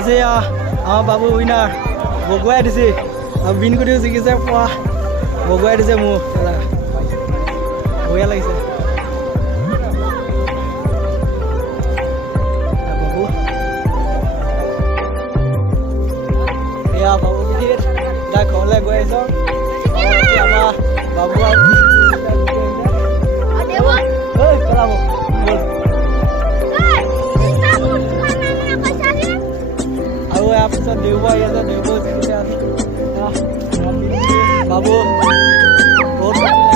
আজি আমাৰ বাবু উইনাৰ বগুৱাই দিছে আৰু বিন কৰিও জিকিছে পোৱা বগুৱাই দিছে মোক বঢ়িয়া লাগিছে বাবু এয়া বাবু তাৰ ঘৰলৈ গৈ আহিছ আমাৰ বাবু আৰু পেলাব আৰু ইয়াৰ পিছত দেওবাৰ আহি আছে দেওবাৰ জিকিছে বাবু বহুত